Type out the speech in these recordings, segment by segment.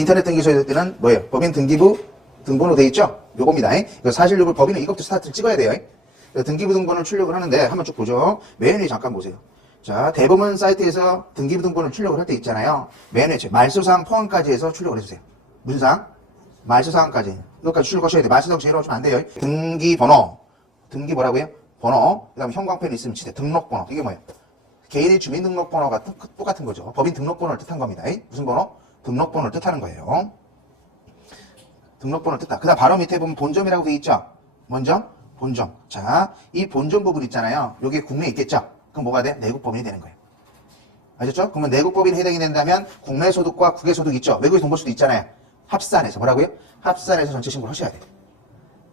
인터넷 등기소에 때는 뭐예요? 법인 등기부 등본으로 돼 있죠? 요겁니다. 사실요구 법인은 이것부터 스타트를 찍어야 돼요. 등기부 등본을 출력을 하는데 한번 쭉 보죠. 맨 위에 잠깐 보세요. 자, 대법원 사이트에서 등기부 등본을 출력을 할 때 있잖아요. 맨 위에 말소사항 포함까지 해서 출력을 해주세요. 무슨 사항? 말소사항까지. 이것까지 출력하셔야 돼요. 말소사항 제일 하시면 안 돼요. 등기번호. 등기 뭐라고요? 번호. 그 다음에 형광펜 있으면 치세요. 등록번호. 이게 뭐예요? 개인의 주민등록번호가 똑같은 거죠. 법인 등록번호를 뜻한 겁니다. 무슨 번호? 등록번호를 뜻하는 거예요. 등록번호를 뜻하. 그 다음 바로 밑에 보면 본점이라고 되어 있죠? 먼저 본점. 자, 이 본점 부분 있잖아요. 여기 국내에 있겠죠? 그럼 뭐가 돼? 내국법인이 되는 거예요. 아셨죠? 그러면 내국법인 해당이 된다면 국내소득과 국외소득 있죠? 외국에 돈 벌 수도 있잖아요. 합산해서 뭐라고요? 합산해서 전체 신고를 하셔야 돼요.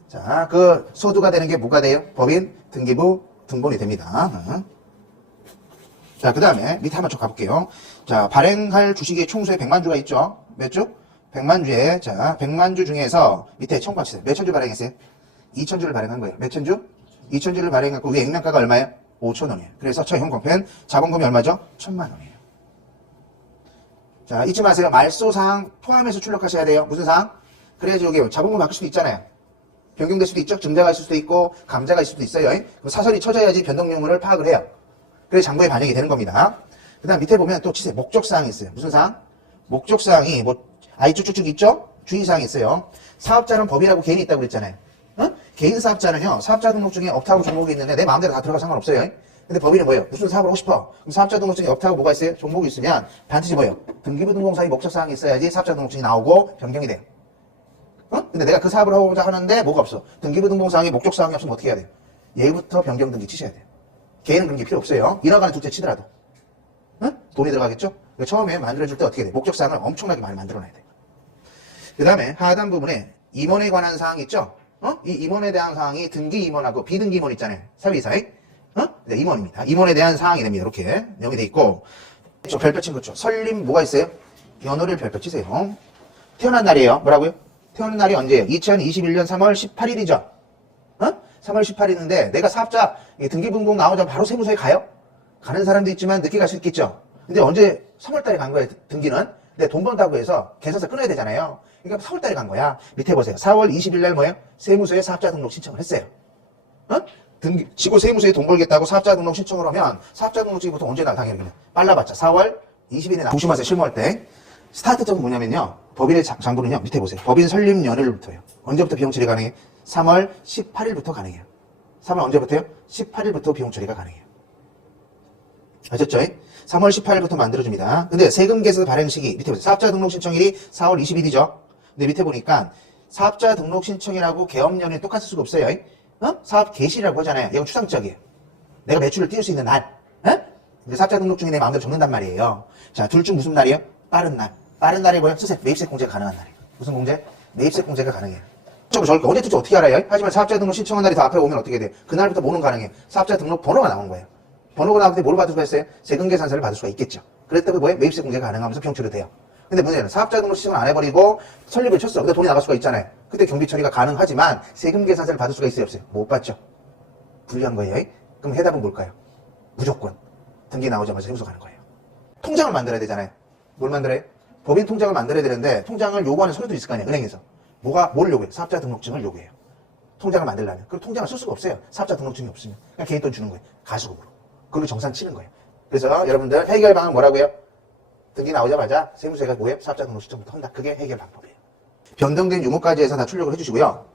자, 그 소득가 되는 게 뭐가 돼요? 법인 등기부 등본이 됩니다. 자, 그 다음에 밑에 한번 쭉 가볼게요. 자, 발행할 주식의 총수의 100만 주가 있죠? 몇 주? 100만 주에, 자, 100만 주 중에서 밑에 청구한 치세요. 몇천 주 발행했어요? 2천 주를 발행한 거예요. 몇천 주? 2천 주를 발행했고, 위에 액면가가 얼마예요? 5천 원이에요. 그래서 저 형광펜 자본금이 얼마죠? 1,000만 원이에요. 자, 잊지 마세요. 말소사항 포함해서 출력하셔야 돼요. 무슨 사항? 그래야지 여기 자본금 바뀔 수도 있잖아요. 변경될 수도 있죠. 증자가 있을 수도 있고, 감자가 있을 수도 있어요. 그럼 사설이 쳐져야지 변동유무를 파악을 해요. 그래서 장부에 반영이 되는 겁니다. 그 다음 밑에 보면 또 치세요. 목적사항이 있어요. 무슨 사항? 목적사항이 뭐 아이 쭉쭉쭉 있죠? 주의사항이 있어요. 사업자는 법인하고 개인이 있다고 그랬잖아요. 개인 사업자는요. 사업자 등록증에 업타고 종목이 있는데 내 마음대로 다 들어가 상관없어요. 근데 법인은 뭐예요? 무슨 사업을 하고 싶어? 그럼 사업자 등록증에 업타고 뭐가 있어요? 종목이 있으면 반드시 뭐예요? 등기부 등본상의 목적사항이 있어야지 사업자 등록증이 나오고 변경이 돼요. 근데 내가 그 사업을 하고자 하는데 뭐가 없어? 등기부 등본상의 목적사항이 없으면 어떻게 해야 돼요? 얘부터 변경 등기 치셔야 돼요. 개인은 그런 게 필요 없어요. 1억안에 둘째 치더라도. 돈이 들어가겠죠? 처음에 만들어줄 때 어떻게 돼? 목적사항을 엄청나게 많이 만들어놔야 돼. 그 다음에 하단 부분에 임원에 관한 사항이 있죠? 이 임원에 대한 사항이 등기 임원하고 비등기 임원 있잖아요. 사회이사회. 네, 임원입니다. 임원에 대한 사항이 됩니다. 이렇게 명이 돼 있고. 저 별표 친 거죠. 설립 뭐가 있어요? 연월일 별표 치세요. 태어난 날이에요. 뭐라고요? 태어난 날이 언제예요? 2021년 3월 18일이죠. 3월 18일인데 내가 사업자 등기분봉 나오자마자 바로 세무서에 가요? 가는 사람도 있지만 늦게 갈 수 있겠죠. 근데 언제 3월달에 간 거예요, 등기는? 근데 돈 번다고 해서 계산서 끊어야 되잖아요. 그러니까 4월달에 간 거야. 밑에 보세요. 4월 20일 날 뭐예요? 세무서에 사업자 등록 신청을 했어요. 지고 세무서에 돈 벌겠다고 사업자 등록 신청을 하면 사업자 등록증이 보통 언제 나 당연히 빨라봤자 4월 20일에 나. 조심하세요, 실무할 때. 스타트점은 뭐냐면요. 법인의 장부는요. 밑에 보세요. 법인 설립 연일부터요. 언제부터 비용 처리 가능해요? 3월 18일부터 가능해요. 3월 언제부터요? 18일부터 비용 처리가 가능해요. 아셨죠? 3월 18일부터 만들어줍니다. 근데 세금 계산 발행 시기 밑에 보세요. 사업자 등록 신청일이 4월 20일이죠. 근데 밑에 보니까 사업자 등록 신청이라고 개업연이 똑같을 수가 없어요. 사업 개시라고 하잖아요. 이건 추상적이에요. 내가 매출을 띄울 수 있는 날. 근데 사업자 등록증이 내 마음대로 적는단 말이에요. 자, 둘 중 무슨 날이에요? 빠른 날. 빠른 날이 뭐예요? 쓰세요. 매입세 공제가 가능한 날이에요. 무슨 공제? 매입세 공제가 가능해요. 언제 뜰지 어떻게 알아요? 하지만 사업자 등록 신청한 날이 더 앞에 오면 어떻게 돼요? 그날부터 뭐는 가능해요? 사업자 등록 번호가 나온 거예요. 번호가 나올 때 뭘 받을 수가 있어요? 세금계산서를 받을 수가 있겠죠. 그랬다고 뭐예요? 매입세 공제가 가능하면서 비용 처리 돼요. 근데 문제는 사업자 등록 신청을 안 해버리고 설립을 쳤어. 근데 돈이 나갈 수가 있잖아요. 그때 경비 처리가 가능하지만 세금계산서를 받을 수가 있어요? 없어요? 못 받죠. 불리한 거예요. 그럼 해답은 뭘까요? 무조건 등기 나오자마자 세무서 가는 거예요. 통장을 만들어야 되잖아요. 뭘 만들어요? 법인 통장을 만들어야 되는데 통장을 요구하는 서류도 있을 거 아니에요. 은행에서. 뭘 요구해요? 사업자 등록증을 요구해요. 통장을 만들려면. 그럼 통장을 쓸 수가 없어요. 사업자 등록증이 없으면. 그냥 개인 돈 주는 거예요. 가수급으로. 그걸로 정산 치는 거예요. 그래서 여러분들 해결 방법은 뭐라고요? 등기 나오자마자 세무서가 뭐예요? 사업자 등록 신청부터 한다. 그게 해결 방법이에요. 변동된 유무까지 해서 다 출력을 해주시고요.